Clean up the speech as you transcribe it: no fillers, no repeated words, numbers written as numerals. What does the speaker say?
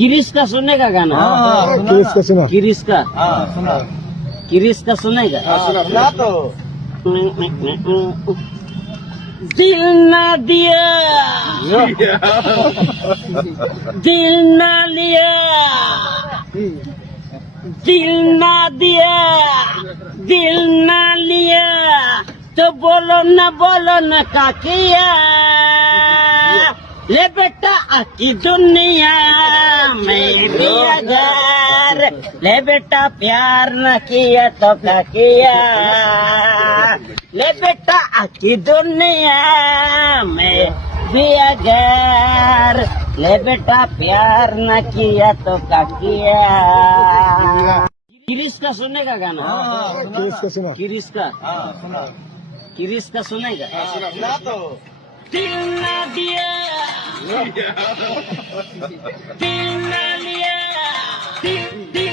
किरिस का सुनने का गाना किरिस का सुना किरिस का सुना किरिस का सुनेगा सुना तो दिल ना दिया दिल ना लिया दिल ना दिया दिल ना लिया तो बोलो न का किया ले बेटा आकी दुनिया में भी अगर ले बेटा प्यार न किया तो क्या किया ले बेटा आकी दुनिया में भी अगर ले बेटा प्यार न किया तो क्या किया किरिस का सुनने का गाना किरिस का सुना किरिस का सुना किरिस का सुनेगा सुना तो दिल ना दिया दिल ना लिया दिल